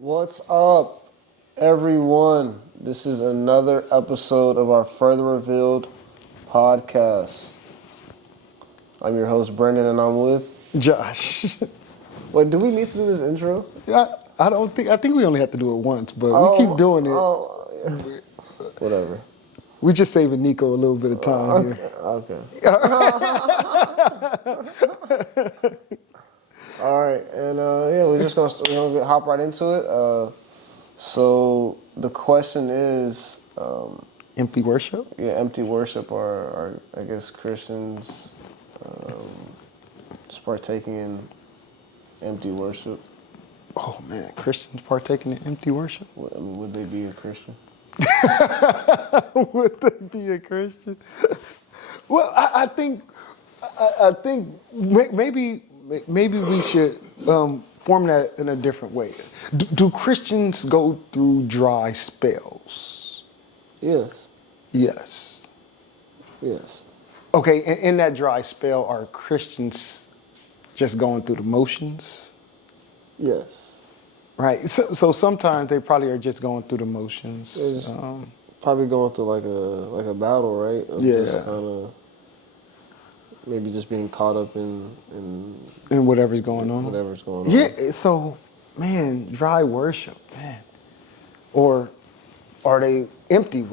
What's up, everyone? This is another episode of our Further Revealed podcast. I'm your host, Brendan, and I'm with... Josh. Wait, do we need to do this intro? I think we only have to do it once, but we keep doing it. Whatever. We just saving Nico a little bit of time here. Okay. All right, and we're just gonna hop right into it. So the question is, Empty worship? empty worship. Are I guess Christians just partaking in empty worship? Oh man, Christians partaking in empty worship? I mean, would they be a Christian? Would they be a Christian? Well, I think maybe we should form that in a different way. Do Christians go through dry spells? Yes. Yes. Yes. Okay, in that dry spell, are Christians just going through the motions? Yes. Right. So sometimes they probably are just going through the motions. Probably going through like a battle, right? Of Yeah. just kind of maybe just being caught up in And whatever's going on. whatever's going on. Yeah. So, man, dry worship, man. Or are they empty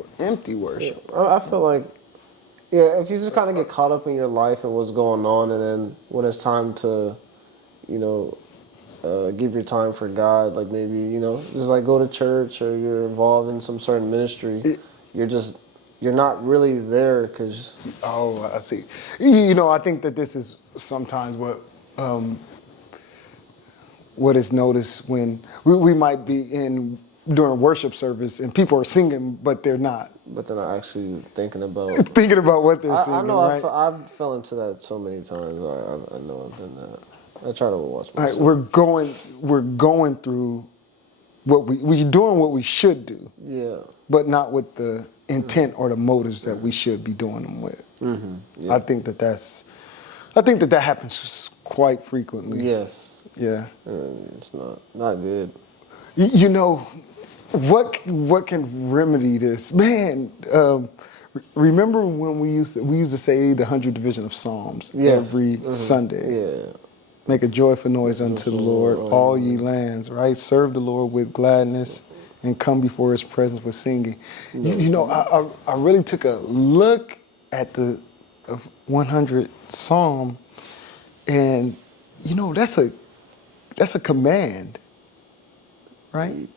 worship? I feel like, if you just kind of get caught up in your life and what's going on, and then when it's time to, give your time for God, like maybe, just like go to church or you're involved in some certain ministry, you're not really there because... Oh, I see. I think that this is sometimes what is noticed when we might be during worship service and people are singing, but they're not. But they're not actually thinking about... Thinking about what they're singing, I know right? I've fell into that so many times. I know I've done that. I try to watch All right, myself. we're going through we're doing what we should do. Yeah. But not with the intent or the motives that we should be doing them with. Mm-hmm. Yeah. I think that happens quite frequently. Yes. Yeah. It's not good. What can remedy this, man? Remember when we used to say the 100th division of Psalms every Sunday? Yeah. Make a joyful noise unto the Lord, all ye lands, right? Serve the Lord with gladness and come before his presence with singing. I really took a look at the 100th Psalm, and that's a command, right?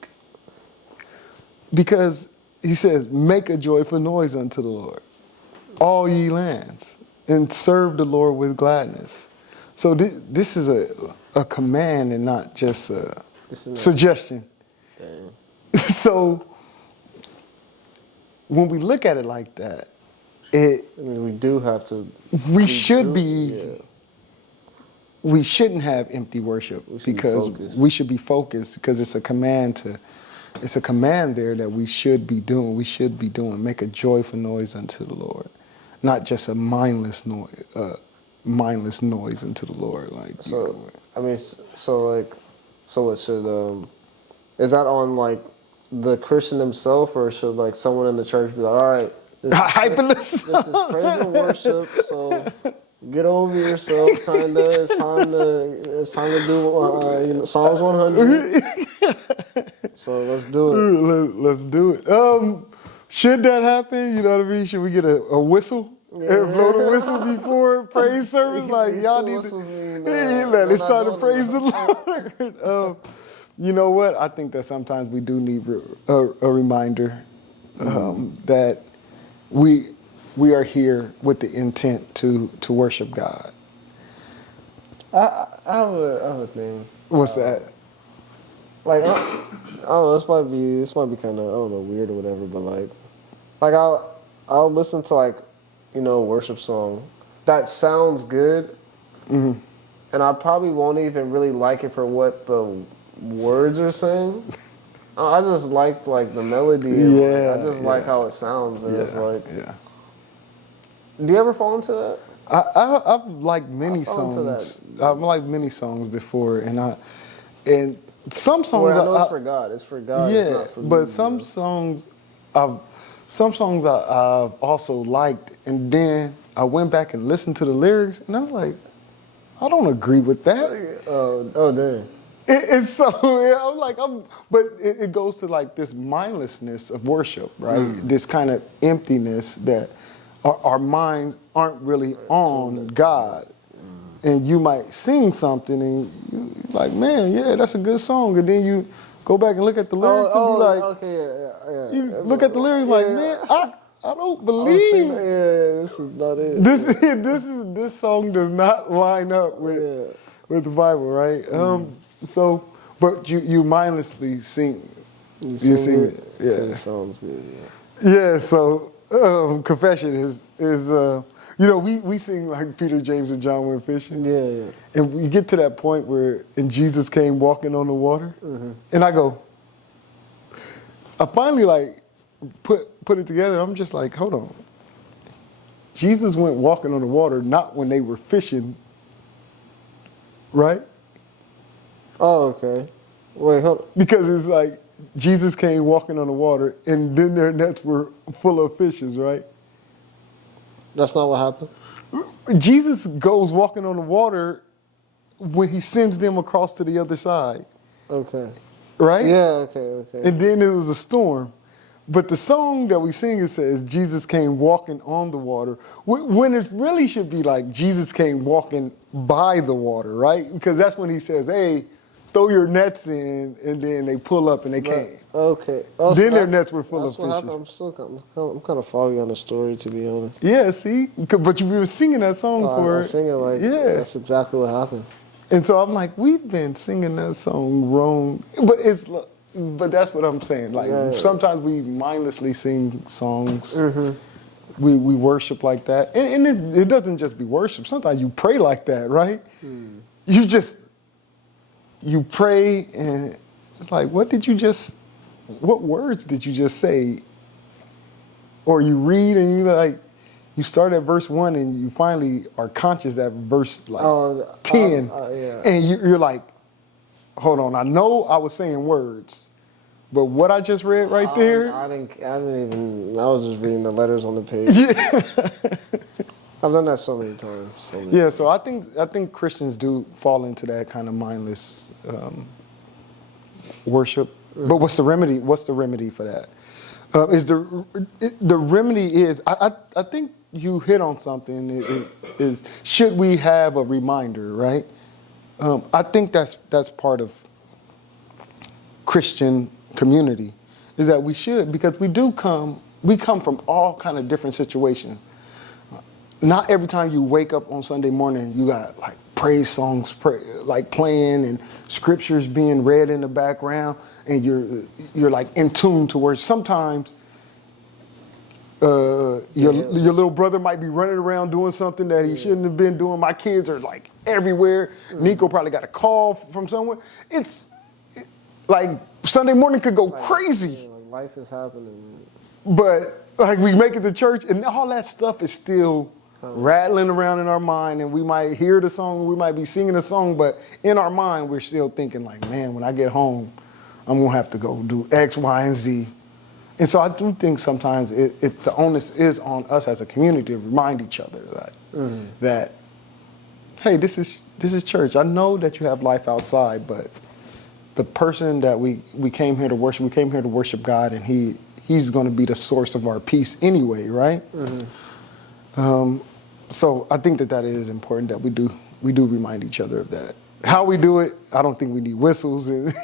Because he says, make a joyful noise unto the Lord, all ye lands, and serve the Lord with gladness. So this is a command and not just a suggestion. Dang. So when we look at it like that, we do have to... We shouldn't have empty worship because we should be focused because it's a command there that we should be doing. We should be doing. Make a joyful noise unto the Lord, not just a mindless noise. Mindless noise into the Lord, So what should is that on like the Christian himself, or should like someone in the church be like, all right, this is praise and worship, so get over yourself, kinda. It's time to do Psalms 100. So let's do it. Let's do it. Should that happen? You know what I mean? Should we get a whistle? And blow the whistle before praise service? Like, y'all need to... it's time to praise the Lord. You know what? I think that sometimes we do need a reminder that we are here with the intent to worship God. I have a thing. What's that? Like, I don't know, this might be kind of, I don't know, weird or whatever, but like I'll listen to like, worship song that sounds good, and I probably won't even really like it for what the words are saying. I just like the melody. And I just like how it sounds. And it's like, do you ever fall into that? I've liked many songs. I've liked many songs before, and some songs, Well, I know it's for God. It's for God. It's yeah, not for me, but some songs, I've also liked, and then I went back and listened to the lyrics, and I'm like, I don't agree with that. Oh, dang. It's so, yeah, but it goes to like this mindlessness of worship, right? This kind of emptiness that our minds aren't really on God. And you might sing something and you like, man, yeah, that's a good song. And then you go back and look at the lyrics and be like, okay, yeah. you look at the lyrics like, man, I don't believe this is not it. this song does not line up with the Bible, right? So, but you mindlessly sing. You sing it. Yeah. It sounds good, yeah. Yeah, so confession is we sing like Peter, James, and John went fishing. Yeah. And we get to that point where and Jesus came walking on the water, and I finally like put it together. I'm just like, hold on. Jesus went walking on the water not when they were fishing, right? Oh, okay. Wait, hold on. Because it's like Jesus came walking on the water, and then their nets were full of fishes, right? That's not what happened? Jesus goes walking on the water when he sends them across to the other side, Okay. right? Yeah, okay. And then it was a storm. But the song that we sing, it says Jesus came walking on the water, when it really should be like Jesus came walking by the water, right? Because that's when he says, hey, throw your nets in, and then they pull up and they came. Okay. Then their nets were full of fishes. I'm kind of foggy on the story, to be honest. Yeah, see? But you were singing that song I sing it like, that's exactly what happened. And so I'm like, we've been singing that song wrong. But that's what I'm saying. Like sometimes we mindlessly sing songs. We worship like that. And it doesn't just be worship. Sometimes you pray like that, right? You pray and it's like, what words did you just say? Or you read and you start at verse 1 and you finally are conscious at verse 10. And you're like, hold on, I know I was saying words, but what I just read right there. I was just reading the letters on the page. Yeah. I've done that so many times. Yeah, so I think Christians do fall into that kind of mindless worship. But what's the remedy? What's the remedy for that? The remedy is I think you hit on something. Is should we have a reminder, right? I think that's part of Christian community, is that we should, because we come from all kind of different situations. Not every time you wake up on Sunday morning, you got like praise songs playing and scriptures being read in the background, and you're like in tune to worship. Sometimes your little brother might be running around doing something that he shouldn't have been doing. My kids are like everywhere. Nico probably got a call from somewhere. It's like Sunday morning could go crazy. Life is happening. But like we make it to church and all that stuff is still rattling around in our mind, and we might hear the song, we might be singing the song, but in our mind we're still thinking like, man, when I get home, I'm gonna have to go do X, Y, and Z. And so I do think sometimes the onus is on us as a community to remind each other that hey, this is church. I know that you have life outside, but the person that we came here to worship God, and he's going to be the source of our peace anyway, right? So I think that is important, that we do remind each other of that. How we do it, I don't think we need whistles and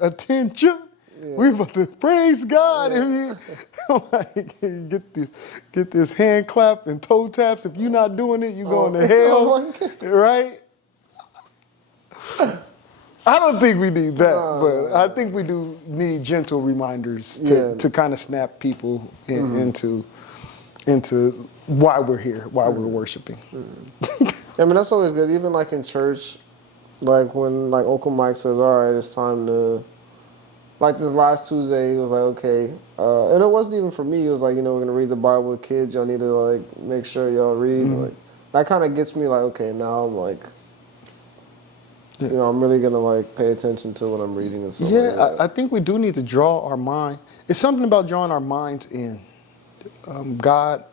attention. Yeah. We about to praise God. Get this hand clap and toe taps. If you're not doing it, you're going to hell, right? I don't think we need that, but I think we do need gentle reminders to kind of snap people into why we're here, why we're worshiping. I mean, that's always good. Even like in church, like when like Uncle Mike says, all right, it's time to, like this last Tuesday, he was like, okay. And it wasn't even for me. It was like, we're going to read the Bible with kids. Y'all need to like make sure y'all read. Like that kind of gets me like, okay, now I'm like, You know, I'm really gonna like pay attention to what I'm reading and stuff. Yeah, like that. I think we do need to draw our mind. It's something about drawing our minds in. God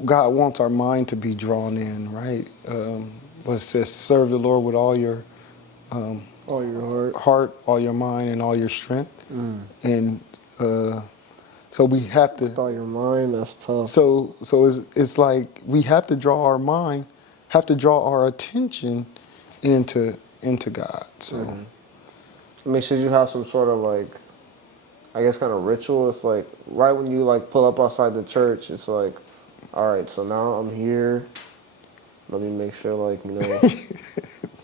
wants our mind to be drawn in, right? It says, serve the Lord with all your All your heart, all your mind, and all your strength. And so we have to. With all your mind, that's tough. So it's like we have to draw our mind, have to draw our attention into God. So I mean, should you have some sort of like, I guess, kind of ritual? It's like right when you like pull up outside the church, it's like, all right, so now I'm here. Let me make sure, like, you know,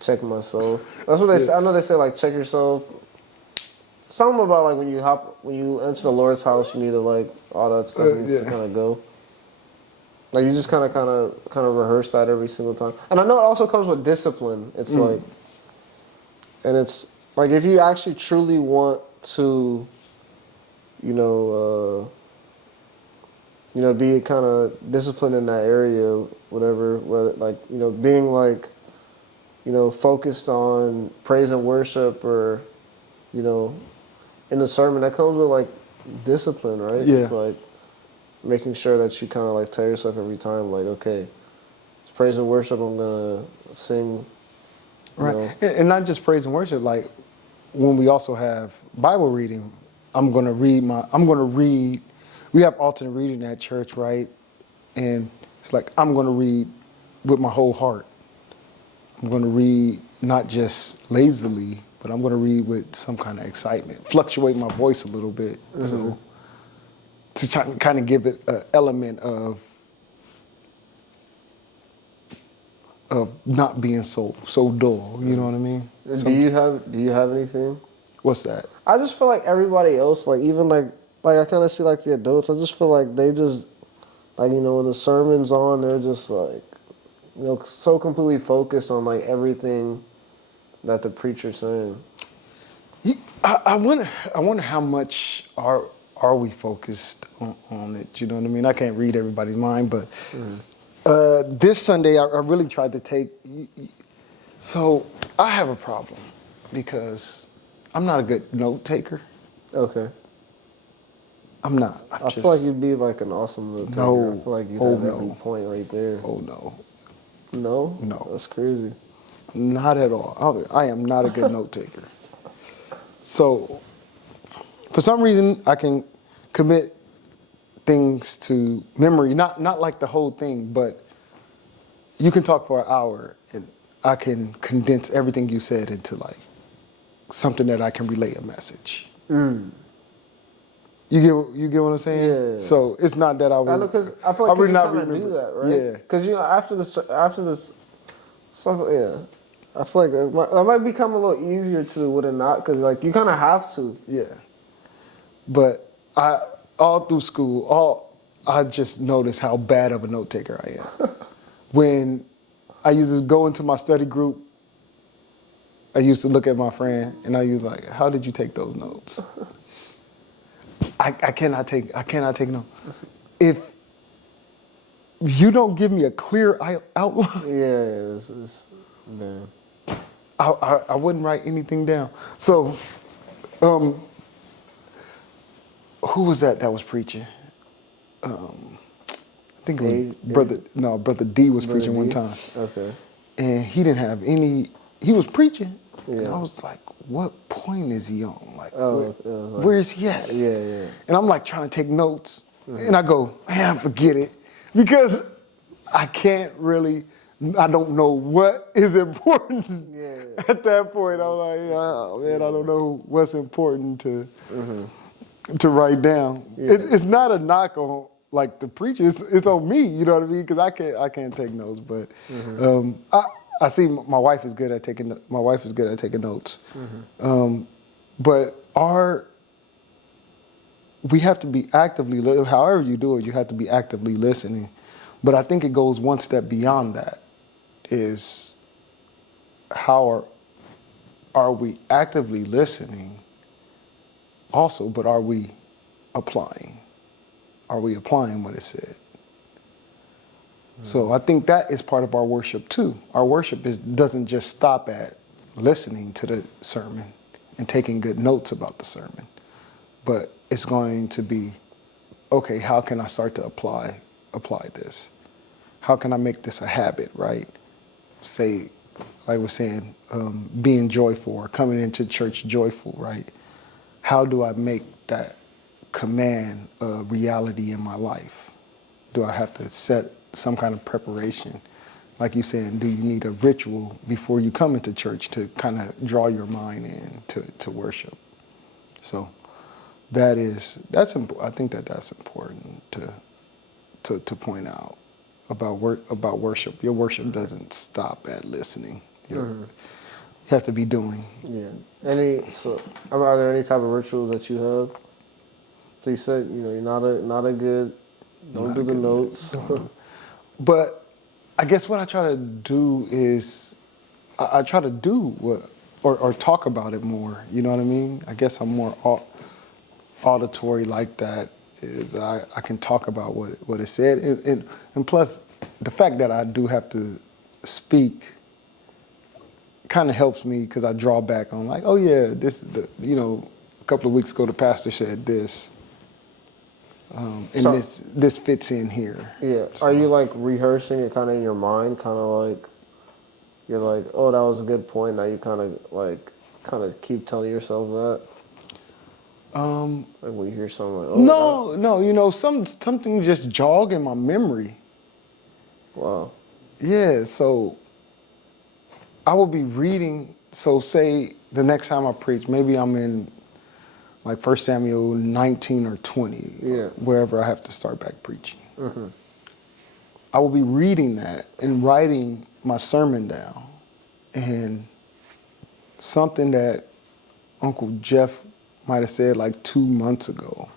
check myself. That's what they say. I know they say like check yourself. Something about like when you enter the Lord's house, you need to like all that stuff needs to kind of go. Like you just kind of rehearse that every single time. And I know it also comes with discipline. It's like, and it's like if you actually truly want to, you know, be kind of disciplined in that area, whatever, whether like, you know, being like, you know, focused on praise and worship or, you know, in the sermon, that comes with like discipline, right? Yeah. It's like making sure that you kind of like tell yourself every time, like, okay, it's praise and worship, I'm gonna sing, you know. And not just praise and worship. Like when we also have Bible reading, I'm gonna read. We have alternate reading at church, right? And it's like I'm gonna read with my whole heart. I'm gonna read not just lazily, but I'm gonna read with some kind of excitement, fluctuate my voice a little bit, so to kind of give it an element of not being so dull. You know what I mean? Do you have anything? What's that? I just feel like everybody else, like even like I kind of see like the adults. I just feel like they just like, you know, when the sermon's on, they're just like, you know, so completely focused on like everything that the preacher's saying. I wonder how much are we focused on it? You know what I mean? I can't read everybody's mind, but this Sunday I really tried to take. So I have a problem because I'm not a good note taker. Okay. I'm not. I feel like you'd be like an awesome note taker. No. I feel like you'd Oh, have every no. point right there. Oh no. No? No. That's crazy. Not at all. I am not a good note taker. So, for some reason, I can commit things to memory. Not like the whole thing, but you can talk for an hour, and I can condense everything you said into like something that I can relay a message. You get what I'm saying? Yeah. So it's not that I would. I know, because I feel like you kind of do that, right? Yeah. Because, you know, after this, so yeah, I feel like that might become a little easier to do, would it not? Because like you kind of have to. Yeah. But all through school, I just noticed how bad of a note taker I am. When I used to go into my study group, I used to look at my friend and I used like, how did you take those notes? I cannot take notes. If you don't give me a clear outline, Man. I wouldn't write anything down. So, who was that was preaching? I think it was Brother D was preaching one time. Okay. And he didn't have any, he was preaching. And Yeah. I was like, what point is he on? Like, Like, where is he at? Yeah. And I'm like trying to take notes. And I go, man, forget it. Because I can't really, I don't know what is important. Yeah. At that point, I'm like, oh man, I don't know what's important to write down. Yeah. It's not a knock on like the preacher. It's on me. You know what I mean? Because I can't take notes. But I see my wife is good at taking notes. But we have to be actively, however you do it, you have to be actively listening. But I think it goes one step beyond that. Is how are we actively listening also, but are we applying? Are we applying what is said? So I think that is part of our worship too. Our worship doesn't just stop at listening to the sermon and taking good notes about the sermon. But it's going to be, okay, how can I start to apply this? How can I make this a habit, right? Say, like we're saying, being joyful or coming into church joyful, right? How do I make that command a reality in my life? Do I have to set some kind of preparation? Like you saying, do you need a ritual before you come into church to kind of draw your mind in to worship? So I think that's important to point out about worship. Your worship doesn't stop at listening. You have to be doing. Yeah. Are there any type of rituals that you have? So you said, you're not a good, don't do the notes. But I guess what I try to do is I try to do or talk about it more. You know what I mean? I guess I'm more auditory like that. Is I can talk about what it said, and plus the fact that I do have to speak kind of helps me because I draw back on like, oh yeah, a couple of weeks ago the pastor said this, and this fits in here. Yeah. So. Are you like rehearsing it kind of in your mind, kind of like you're like, oh, that was a good point. Now you kind of keep telling yourself that. Like when you hear something like, oh, no, something just jog in my memory. Wow. Yeah, so I will be reading, so say the next time I preach, maybe I'm in like 1 Samuel 19 or 20, yeah, wherever I have to start back preaching. Mm-hmm. I will be reading that and writing my sermon down. And something that Uncle Jeff might have said like 2 months ago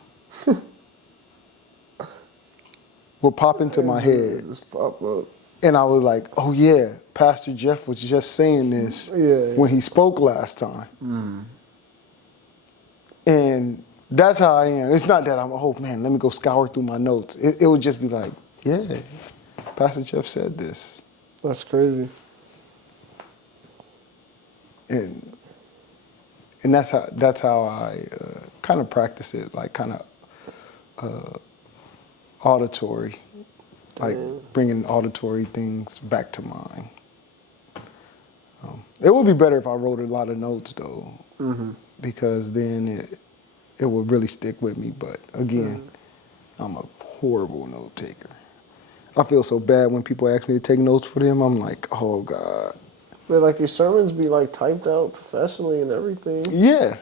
will pop into my head. Just pop up. And I was like, oh yeah, Pastor Jeff was just saying this when he spoke last time. Mm. And that's how I am. It's not that I'm, oh man, let me go scour through my notes. It would just be like, yeah, Pastor Jeff said this. That's crazy. And that's how I kind of practice it, like kind of auditory, like bringing auditory things back to mind. It would be better if I wrote a lot of notes though, because then it would really stick with me. But again, I'm a horrible note taker. I feel so bad when people ask me to take notes for them. I'm like, oh God. But like your sermons be like typed out professionally and everything. Yeah.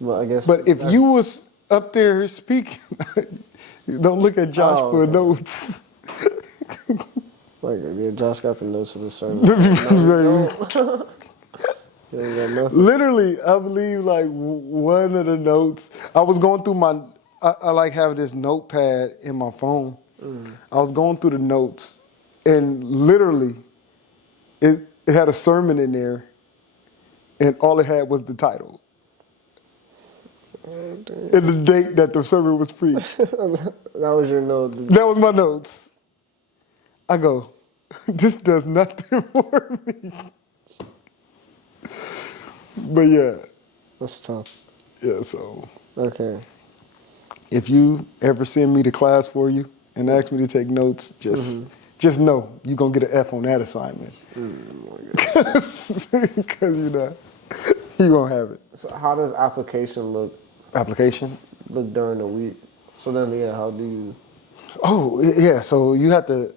Well, I guess. But if you was up there speaking, don't look at Josh for notes. Like, yeah, Josh got the notes of the sermon. No, you got nothing. Literally, I believe like one of the notes. I was going through I like having this notepad in my phone. I was going through the notes, and literally, it had a sermon in there, and all it had was the title. And the date that the sermon was preached. That was your note. That was my notes. I go, this does nothing for me. But yeah. That's tough. Yeah, so. Okay. If you ever send me to class for you and ask me to take notes, just know you're going to get an F on that assignment. Because you're not. You won't have it. So how does application look? Application? Look during the week. So then, yeah, how do you? Oh, yeah. So you have to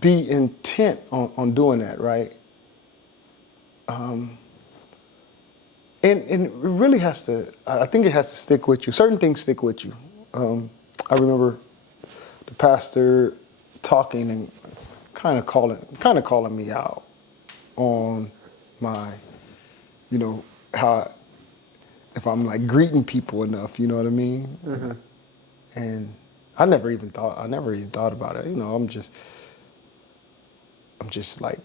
be intent on doing that, right? And it really has to, I think it has to stick with you. Certain things stick with you. I remember the pastor talking and kind of calling me out on my, how, if I'm like greeting people enough, you know what I mean? Mm-hmm. And I never even thought about it. I'm just like,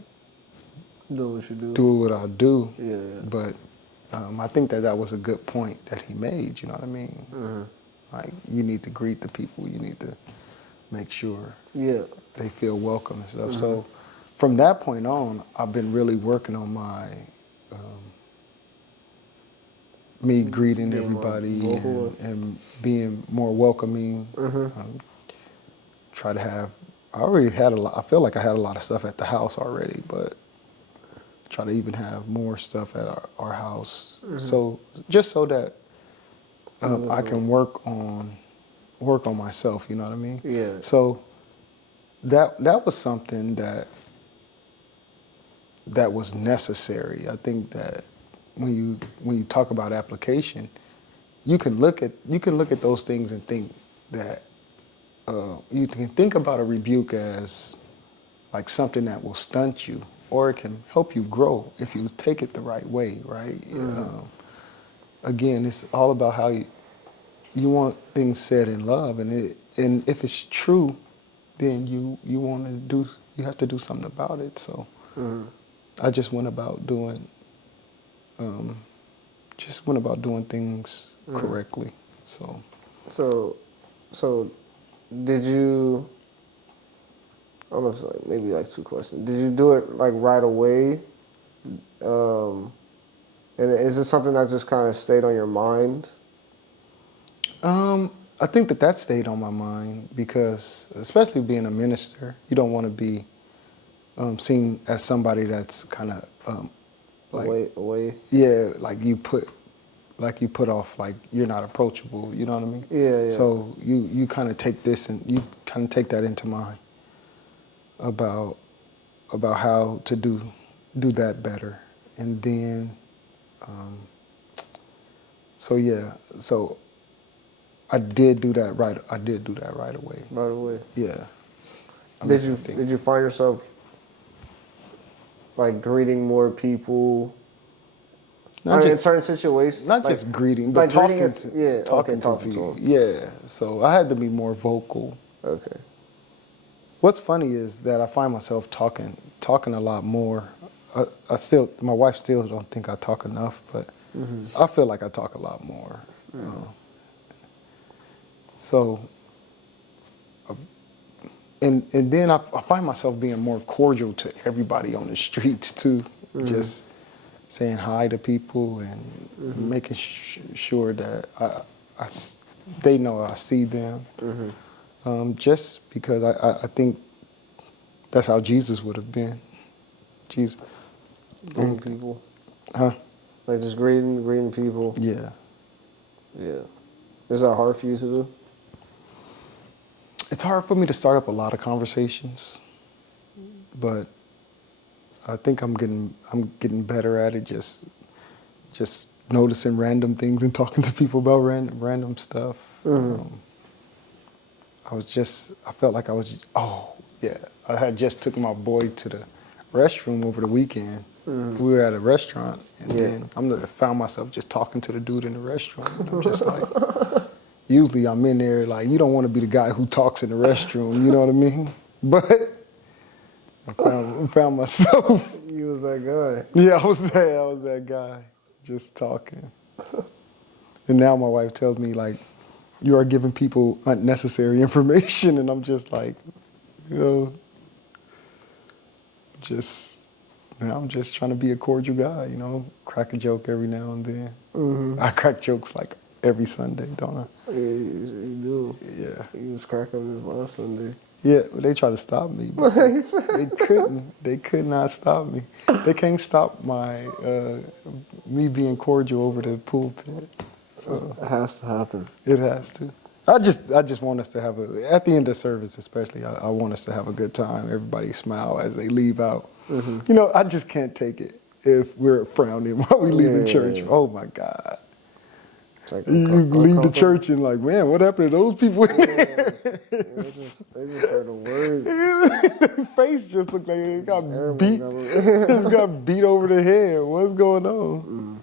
do what you do. Do what I do. Yeah. But I think that was a good point that he made, you know what I mean? Mm-hmm. Like, you need to greet the people. You need to make sure they feel welcome and stuff. Mm-hmm. So from that point on, I've been really working on my me greeting Being more everybody vocal. and being more welcoming. Try to have. I already had a lot. I feel like I had a lot of stuff at the house already, but try to even have more stuff at our house. So just so that I can work on myself. You know what I mean? Yeah. So that was something that was necessary. I think that when you talk about application, you can look at those things and think that you can think about a rebuke as like something that will stunt you, or it can help you grow if you take it the right way, right? Again, it's all about how you want things said in love, and if it's true, then you have to do something about it. So I just went about doing things correctly. So did you? I don't know if it's like maybe like two questions. Did you do it like right away? And is this something that just kind of stayed on your mind? I think that stayed on my mind because, especially being a minister, you don't want to be seen as somebody that's kind of Away. Yeah, like you put off, like you're not approachable. You know what I mean? Yeah. So you kind of take this and you kind of take that into mind about how to do that better, and then so I did do that right. I did do that right away. Right away. Yeah. Did you find yourself like greeting more people? In certain situations, not like, just greeting, like but talking talking to people. Yeah. So I had to be more vocal. Okay. What's funny is that I find myself talking a lot more. My wife still don't think I talk enough, but I feel like I talk a lot more. So, and then I find myself being more cordial to everybody on the streets too, just saying hi to people and making sure that they know I see them. Just because I think that's how Jesus would have been. Jesus. Greeting people. Huh? Like just greeting people. Yeah. Yeah. Is that hard for you to do? It's hard for me to start up a lot of conversations, but I think I'm getting better at it. Just noticing random things and talking to people about random stuff. I felt like I had just took my boy to the restroom over the weekend. We were at a restaurant, and then I found myself just talking to the dude in the restaurant. And I'm just like, usually I'm in there like, you don't want to be the guy who talks in the restroom, you know what I mean? But I found myself. You was that guy. Yeah, I was that guy, just talking. And now my wife tells me like, you are giving people unnecessary information, and I'm just like, I'm just trying to be a cordial guy, crack a joke every now and then. I crack jokes like every Sunday, don't I? Yeah, you do. Yeah. You was cracking this last Sunday. Yeah, they tried to stop me, but they couldn't. They could not stop me. They can't stop me being cordial over the pulpit. So It has to happen. it has to. I just want us to have at the end of service especially, I want us to have a good time. Everybody smile as they leave out. I just can't take it if we're frowning while we leave the church. Oh my God. Like You leave the church and like, man, what happened to those people in there? They just heard a word. Their face just looked like it got beat. Just got beat over the head. What's going on?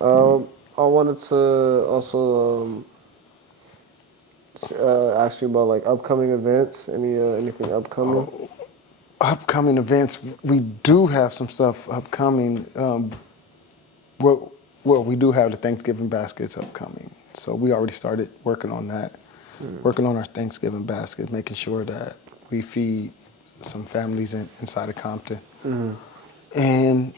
I wanted to also ask you about like upcoming events. Anything upcoming? Upcoming events. We do have some stuff upcoming. Well, we do have the Thanksgiving baskets upcoming. So we already started working on that. Working on our Thanksgiving basket, making sure that we feed some families inside of Compton, and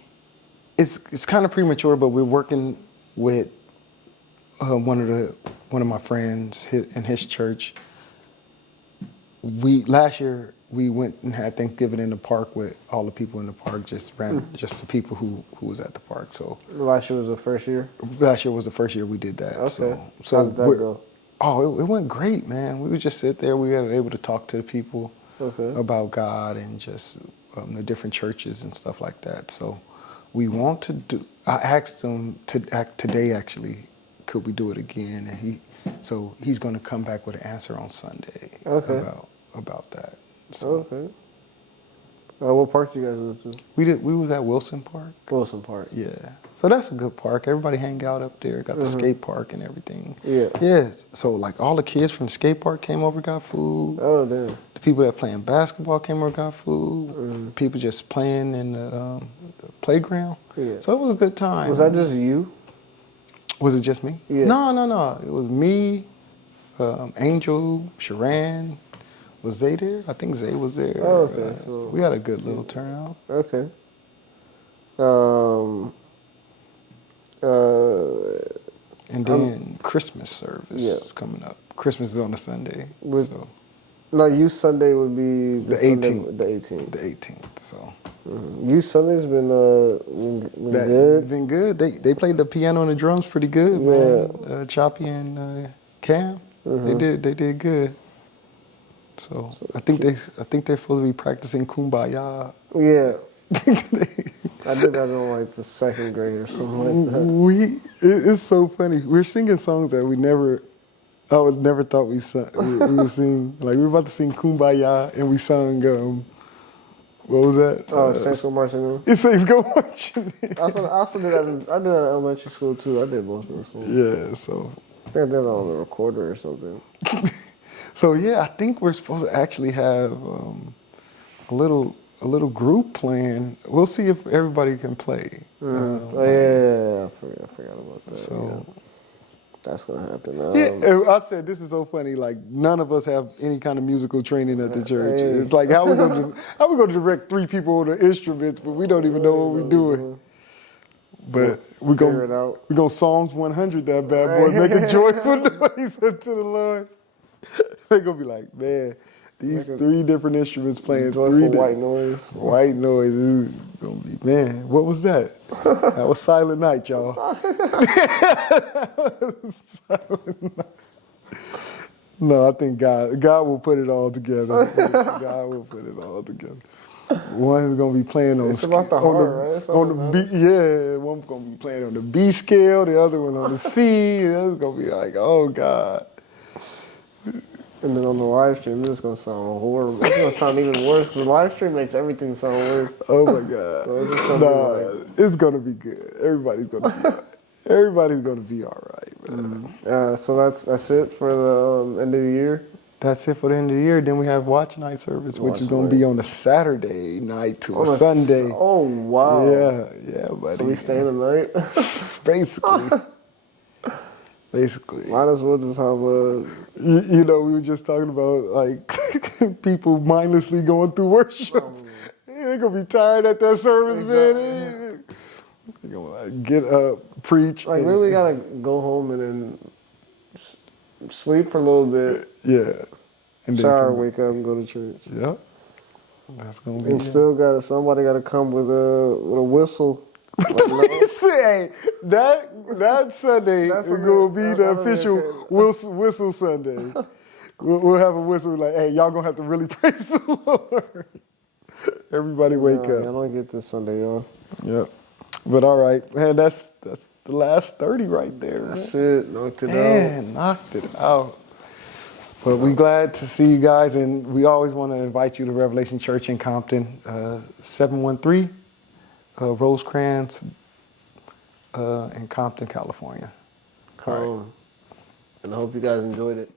it's kind of premature, but we're working with one of my friends in his church. Last year we went and had Thanksgiving in the park with all the people in the park, just the people who was at the park. So Last year was the first year? Last year was the first year we did that. Okay. So How did that go? Oh, it went great, man. We would just sit there. We were able to talk to the people about God and just the different churches and stuff like that. So we want to do. I asked him today, actually, could we do it again? And he's going to come back with an answer on Sunday about that. So, Okay. What park do you guys went to? We was at Wilson Park. Wilson Park. Yeah. So that's a good park. Everybody hang out up there. Got the skate park and everything. Yeah. Yeah. So like all the kids from the skate park came over, got food. Oh, damn. The people that playing basketball came over, got food. People just playing in the playground. Yeah. So it was a good time. Was that just you? Was it just me? Yeah. No. It was me, Angel, Sharan. Was Zay there? I think Zay was there. Oh, okay. So we had a good little turnout. Okay. And then Christmas service is coming up. Christmas is on a Sunday. No, Youth Sunday would be the 18th. The 18th. The 18th. So Youth Sunday's been good. Been good. They played the piano and the drums pretty good, man. Choppy and Cam. They did good. So I think they're supposed to be practicing Kumbaya. Yeah. I did that in like the second grade or something like that. It's so funny. We're singing songs that I would never thought we would sing. Like we were about to sing Kumbaya and we sung, what was that? Saints Go Marching In. It says Go Marching In. I also did that. I did that in elementary school too. I did both of those schools. Yeah, so. I think I did that on the recorder or something. So yeah, I think we're supposed to actually have a little group playing. We'll see if everybody can play. I forgot about that. So that's gonna happen. I said this is so funny. Like none of us have any kind of musical training at the church. It's like how we gonna direct 3 people on the instruments, but we don't even know what we're doing. But we're gonna Psalms 100 that bad boy, make a joyful noise unto the Lord. They're gonna be like, man, these 3 different instruments playing joyful white noise. White noise is gonna be, man. What was that? That was Silent Night, y'all. Silent Night. No, I think God will put it all together. God will put it all together. One is gonna be playing on. It's about the heart, right? It's on the B, yeah. One's gonna be playing on the B scale. The other one on the C. The other's gonna be like, oh God. And then on the live stream, it's gonna sound horrible. It's gonna sound even worse. The live stream makes everything sound worse. Oh my God. So it's gonna be good. Everybody's gonna be all right, man. So that's it for the end of the year. That's it for the end of the year. Then we have Watch Night service, which is going to be on a Saturday night to a Sunday. Oh, wow. Yeah, buddy. So we stay in the night? Basically. Might as well just have a... You know, we were just talking about, like, people mindlessly going through worship. They're going to be tired at that service, man. They're going to get up, preach. Like, literally got to go home and then sleep for a little bit. Yeah. And shower, wake up, and go to church. Yep. That's gonna be. And still somebody got to come with a whistle. Hey, that Sunday is gonna be the official whistle Sunday. We'll have a whistle like, hey, y'all gonna have to really praise the Lord. Everybody wake up. I don't get this Sunday off. Yep. But all right, man, that's the last 30 right there. That's it. Knocked it out. Man, knocked it out. But we're glad to see you guys, and we always want to invite you to Revelation Church in Compton, 713 Rosecrans in Compton, California. Come. And I hope you guys enjoyed it.